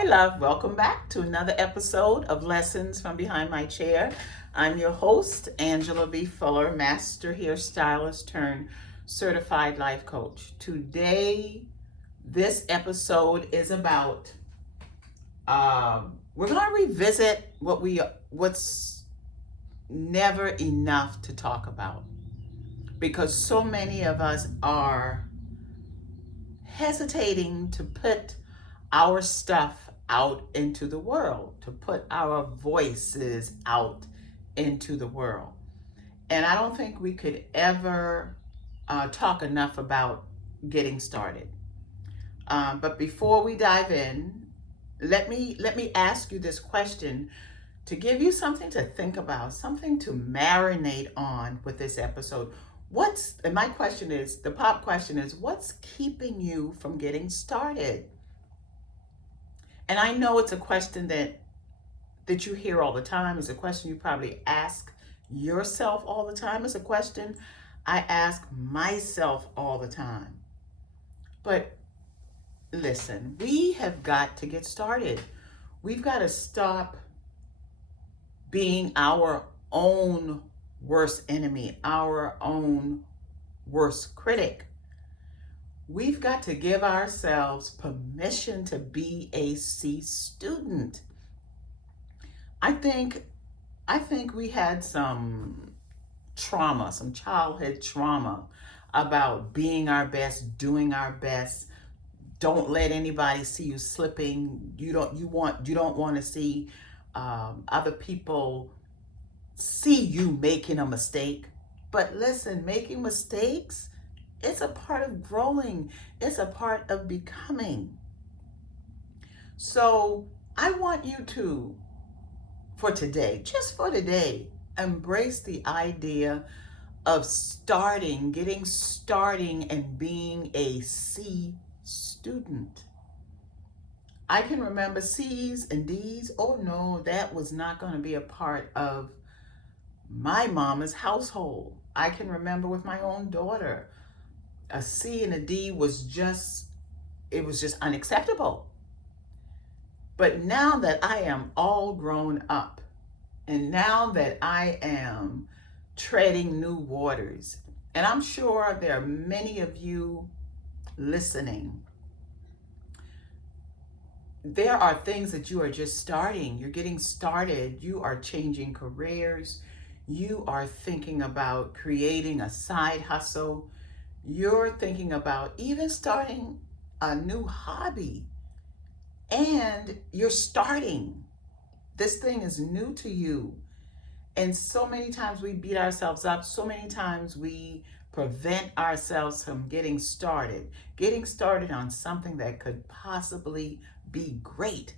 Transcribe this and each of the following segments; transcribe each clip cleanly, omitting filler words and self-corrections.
Hey, love, welcome back to another episode of Lessons from Behind My Chair. I'm your host, Angela B. Fuller, Master Hairstylist turned Certified Life Coach. Today, this episode is about, we're going to revisit what's never enough to talk about, because so many of us are hesitating to put our stuff out into the world, to put our voices out into the world. And I don't think we could ever talk enough about getting started. But before we dive in, let me ask you this question to give you something to think about, something to marinate on with this episode. My question is, the pop question is, what's keeping you from getting started? And I know it's a question that you hear all the time. It's a question you probably ask yourself all the time. It's a question I ask myself all the time. But listen, we have got to get started. We've got to stop being our own worst enemy, our own worst critic. We've got to give ourselves permission to be a C student. I think we had some trauma, some childhood trauma about being our best, doing our best. Don't let anybody see you slipping. You don't want to see other people see you making a mistake. But listen, making mistakes, it's a part of growing. It's a part of becoming. So I want you to, for today, just for today, embrace the idea of getting starting and being a C student. I can remember C's and D's. Oh no, that was not going to be a part of my mama's household. I can remember with my own daughter, a C and a D was just unacceptable. But now that I am all grown up, and now that I am treading new waters, and I'm sure there are many of you listening, there are things that you are just starting. You're getting started. You are changing careers. You are thinking about creating a side hustle. You're thinking about even starting a new hobby, and you're starting. This thing is new to you. And so many times we beat ourselves up. So many times we prevent ourselves from getting started on something that could possibly be great,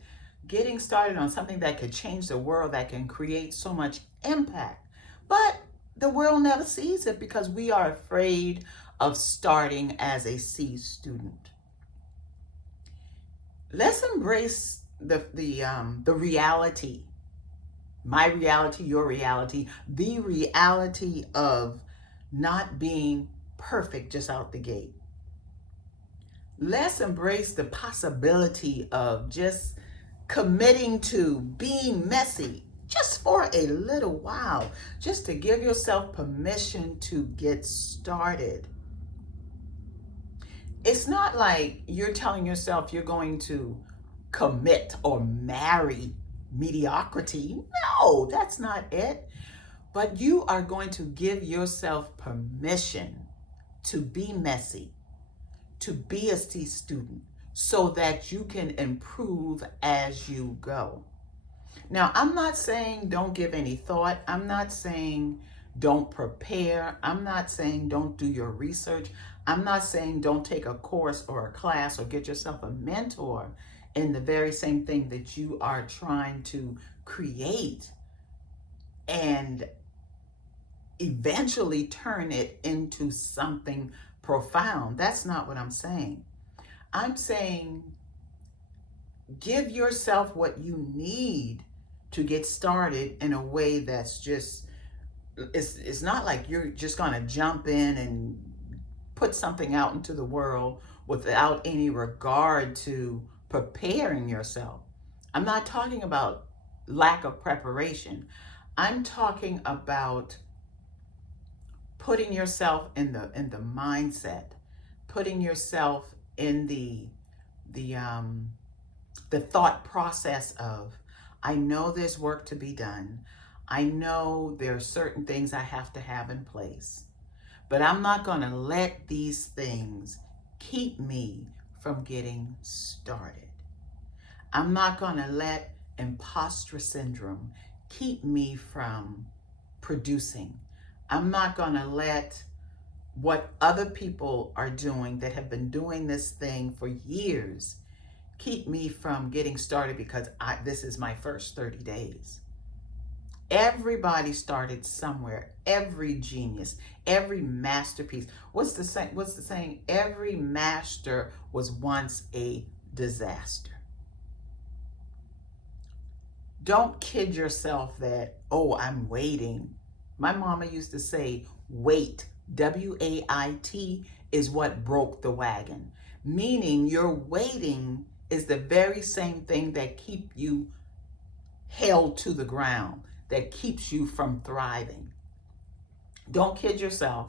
getting started on something that could change the world, that can create so much impact. But the world never sees it because we are afraid of starting as a C student. Let's embrace the reality, my reality, your reality, the reality of not being perfect just out the gate. Let's embrace the possibility of just committing to being messy just for a little while, just to give yourself permission to get started. It's not like you're telling yourself you're going to commit or marry mediocrity. No, that's not it. But you are going to give yourself permission to be messy, to be a C student, so that you can improve as you go. Now, I'm not saying don't give any thought. I'm not saying don't prepare. I'm not saying don't do your research. I'm not saying don't take a course or a class or get yourself a mentor in the very same thing that you are trying to create and eventually turn it into something profound. That's not what I'm saying. I'm saying give yourself what you need to get started in a way that's just, it's not like you're just going to jump in and put something out into the world without any regard to preparing yourself. I'm not talking about lack of preparation. I'm talking about putting yourself in the mindset, putting yourself in the um, the thought process of, I know there's work to be done. I know there are certain things I have to have in place, but I'm not going to let these things keep me from getting started. I'm not going to let imposter syndrome keep me from producing. I'm not going to let what other people are doing that have been doing this thing for years keep me from getting started because this is my first 30 days. Everybody started somewhere. Every genius, every masterpiece. What's the saying? Every master was once a disaster. Don't kid yourself that, oh, I'm waiting. My mama used to say, wait, W-A-I-T, is what broke the wagon. Meaning your waiting is the very same thing that keep you held to the ground, that keeps you from thriving. Don't kid yourself.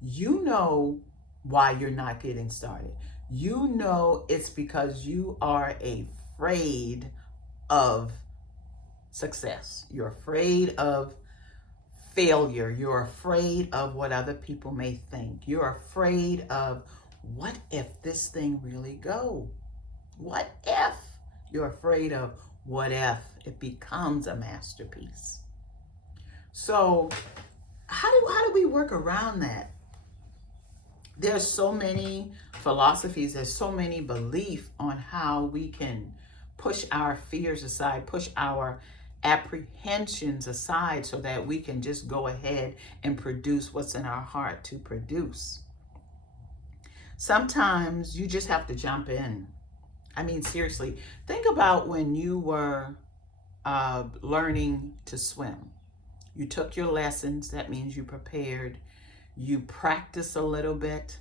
You know why you're not getting started. You know it's because you are afraid of success. You're afraid of failure. You're afraid of what other people may think. You're afraid of, what if this thing really go? What if? You're afraid of, what if it becomes a masterpiece? So how do we work around that? There's so many philosophies, there's so many beliefs on how we can push our fears aside, push our apprehensions aside so that we can just go ahead and produce what's in our heart to produce. Sometimes you just have to jump in. I mean, seriously, think about when you were learning to swim. You took your lessons, that means you prepared, you practiced a little bit,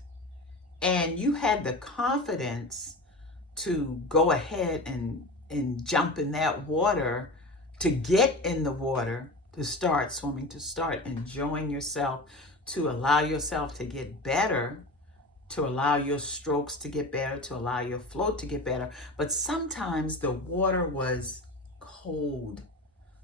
and you had the confidence to go ahead and jump in that water, to get in the water, to start swimming, to start enjoying yourself, to allow yourself to get better, to allow your strokes to get better, to allow your float to get better. But sometimes the water was cold.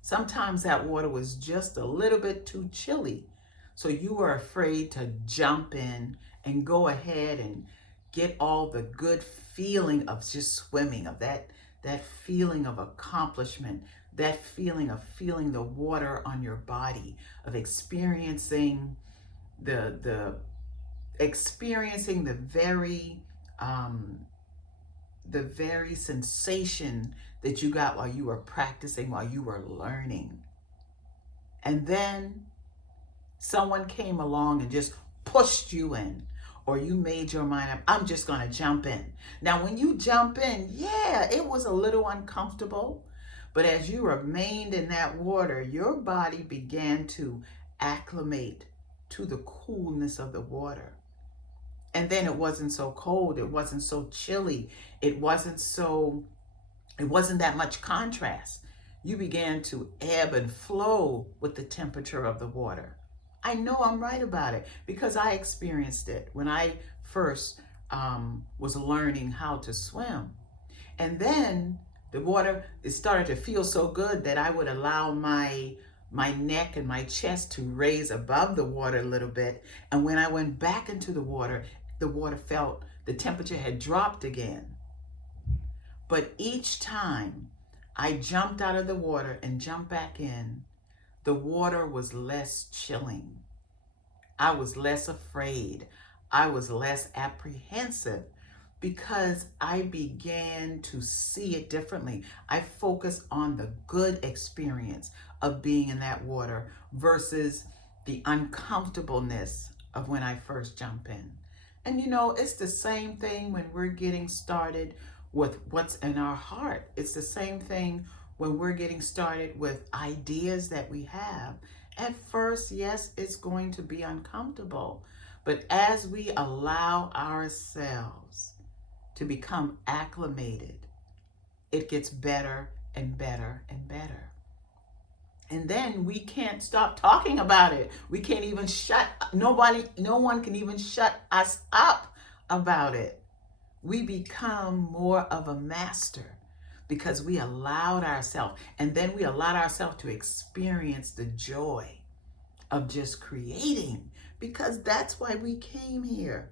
Sometimes that water was just a little bit too chilly. So you were afraid to jump in and go ahead and get all the good feeling of just swimming, of that feeling of accomplishment, that feeling of feeling the water on your body, of experiencing the very sensation that you got while you were practicing, while you were learning. And then someone came along and just pushed you in, or you made your mind up, I'm just going to jump in. Now, when you jump in, yeah, it was a little uncomfortable, but as you remained in that water, your body began to acclimate to the coolness of the water. And then it wasn't so cold, it wasn't so chilly, it wasn't that much contrast. You began to ebb and flow with the temperature of the water. I know I'm right about it because I experienced it when I first was learning how to swim. And then the water, it started to feel so good that I would allow my neck and my chest to raise above the water a little bit. And when I went back into the water felt, the temperature had dropped again. But each time I jumped out of the water and jumped back in, the water was less chilling. I was less afraid. I was less apprehensive because I began to see it differently. I focused on the good experience of being in that water versus the uncomfortableness of when I first jump in. And you know, it's the same thing when we're getting started with what's in our heart. It's the same thing when we're getting started with ideas that we have. At first, yes, it's going to be uncomfortable. But as we allow ourselves to become acclimated it gets better and better and better. And then we can't stop talking about it. We can't even no one can even shut us up about it. We become more of a master because we allowed ourselves, and then we allowed ourselves to experience the joy of just creating, because that's why we came here.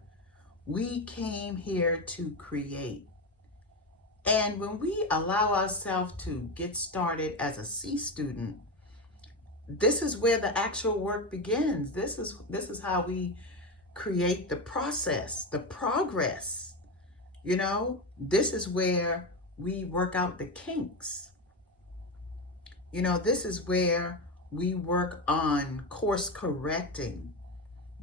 We came here to create. And when we allow ourselves to get started as a C student, this is where the actual work begins. This is how we create the process, the progress. You know, this is where we work out the kinks. You know, this is where we work on course correcting.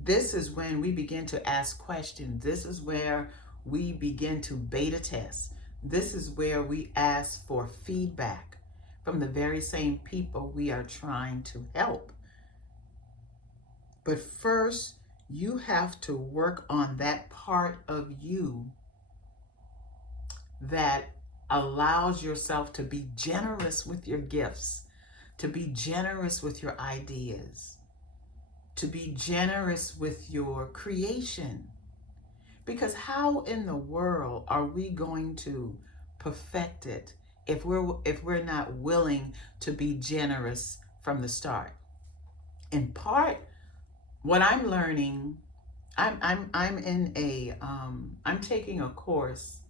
This is when we begin to ask questions. This is where we begin to beta test. This is where we ask for feedback from the very same people we are trying to help. But first, you have to work on that part of you that allows yourself to be generous with your gifts, to be generous with your ideas, to be generous with your creation. Because how in the world are we going to perfect it if we're not willing to be generous from the start? In part, what I'm learning, I'm taking a course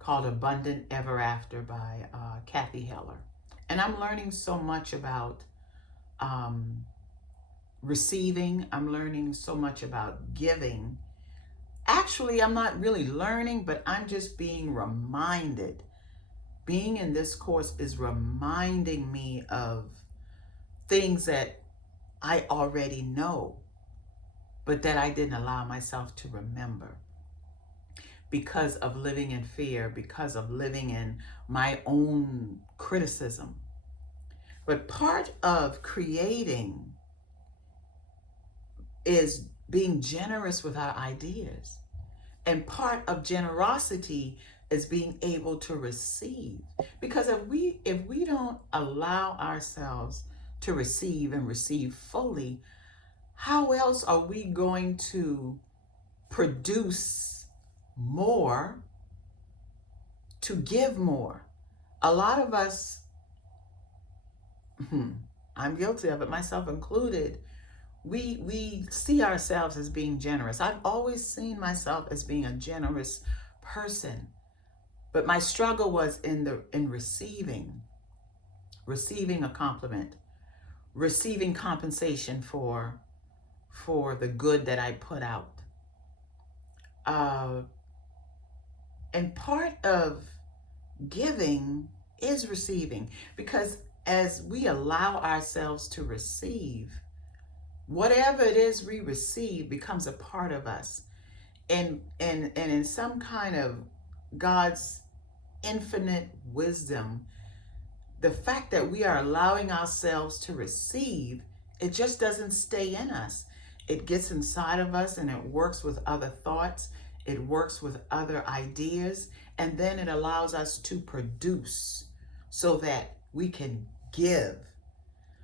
called Abundant Ever After by Kathy Heller, and I'm learning so much about receiving. I'm learning so much about giving. Actually, I'm not really learning, but I'm just being reminded. Being in this course is reminding me of things that I already know, but that I didn't allow myself to remember because of living in fear, because of living in my own criticism. But part of creating is being generous with our ideas. And part of generosity is being able to receive. Because if we don't allow ourselves to receive and receive fully, how else are we going to produce more, to give more? A lot of us, I'm guilty of it, myself included, we see ourselves as being generous. I've always seen myself as being a generous person. But my struggle was in receiving a compliment, receiving compensation for the good that I put out. And part of giving is receiving, because as we allow ourselves to receive, whatever it is we receive becomes a part of us. And in some kind of God's infinite wisdom, the fact that we are allowing ourselves to receive, it just doesn't stay in us. It gets inside of us and it works with other thoughts. It works with other ideas. And then it allows us to produce so that we can give.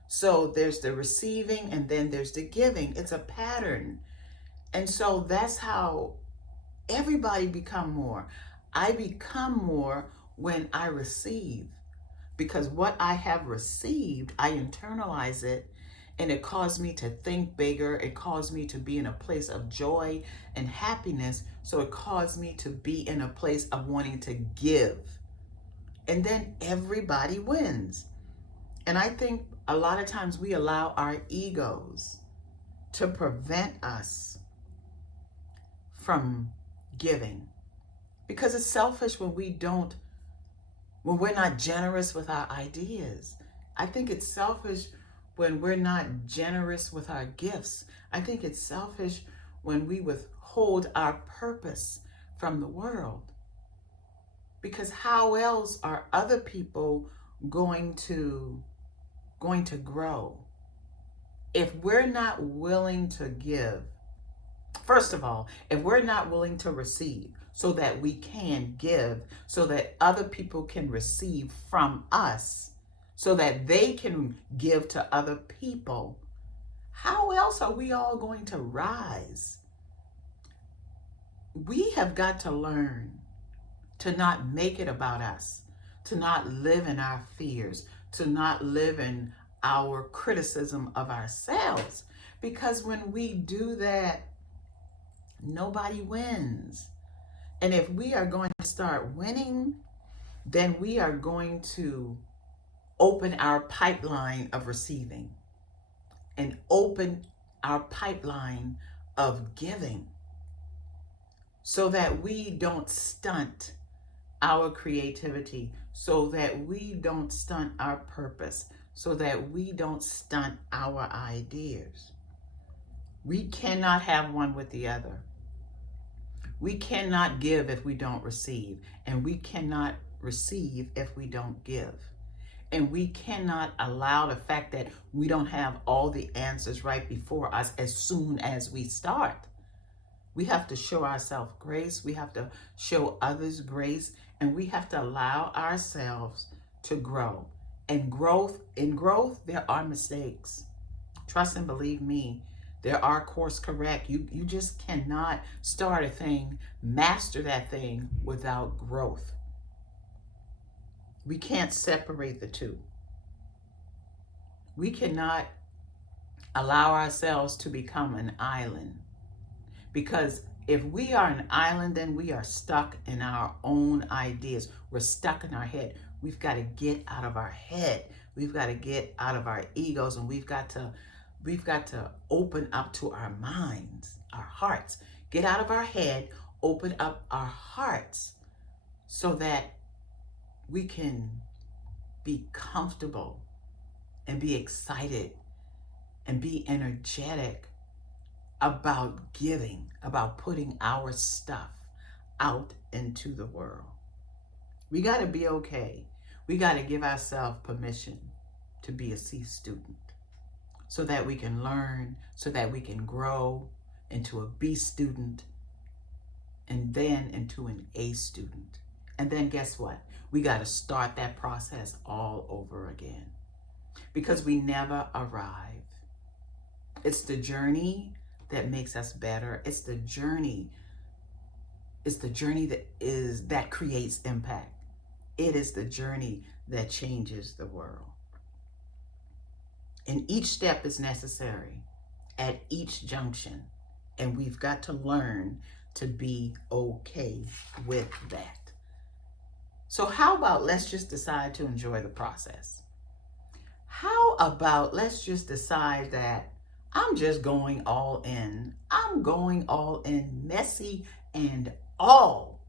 So there's the receiving and then there's the giving. It's a pattern. And so that's how everybody become more. I become more when I receive, because what I have received, I internalize it, and it caused me to think bigger. It caused me to be in a place of joy and happiness. So it caused me to be in a place of wanting to give. And then everybody wins. And I think a lot of times we allow our egos to prevent us from giving, because it's selfish when we're not generous with our ideas. I think it's selfish when we're not generous with our gifts. I think it's selfish when we withhold our purpose from the world, because how else are other people going to grow if we're not willing to give? First of all, if we're not willing to receive, so that we can give, so that other people can receive from us, so that they can give to other people, how else are we all going to rise? We have got to learn to not make it about us, to not live in our fears, to not live in our criticism of ourselves. Because when we do that, nobody wins. And if we are going to start winning, then we are going to open our pipeline of receiving and open our pipeline of giving so that we don't stunt our creativity, so that we don't stunt our purpose, so that we don't stunt our ideas. We cannot have one with the other. We cannot give if we don't receive, and we cannot receive if we don't give. And we cannot allow the fact that we don't have all the answers right before us as soon as we start. We have to show ourselves grace. We have to show others grace, and we have to allow ourselves to grow. And in growth, there are mistakes. Trust and believe me, there are course correct. You just cannot start a thing, master that thing without growth. We can't separate the two. We cannot allow ourselves to become an island, because if we are an island, then we are stuck in our own ideas. We're stuck in our head. We've got to get out of our head. We've got to get out of our egos, and we've got to open up to our minds, our hearts. Get out of our head, open up our hearts so that we can be comfortable and be excited and be energetic about giving, about putting our stuff out into the world. We got to be okay. We got to give ourselves permission to be a C student so that we can learn, so that we can grow into a B student, and then into an A student. And then guess what? We got to start that process all over again, because we never arrive. It's the journey that makes us better. It's the journey that creates impact. It is the journey that changes the world. And each step is necessary at each junction. And we've got to learn to be okay with that. So how about let's just decide to enjoy the process? How about let's just decide that I'm just going all in. I'm going all in, messy and all.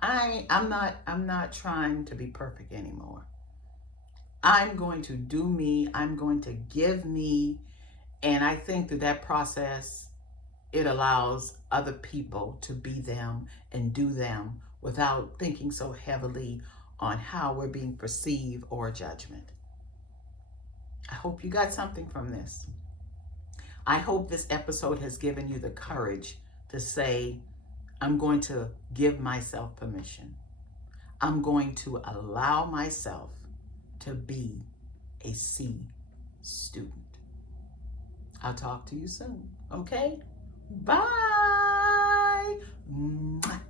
I'm not trying to be perfect anymore. I'm going to do me. I'm going to give me. And I think that process, it allows other people to be them and do them without thinking so heavily on how we're being perceived or judgment. I hope you got something from this. I hope this episode has given you the courage to say, I'm going to give myself permission. I'm going to allow myself to be a C student. I'll talk to you soon, okay? Bye. Mwah.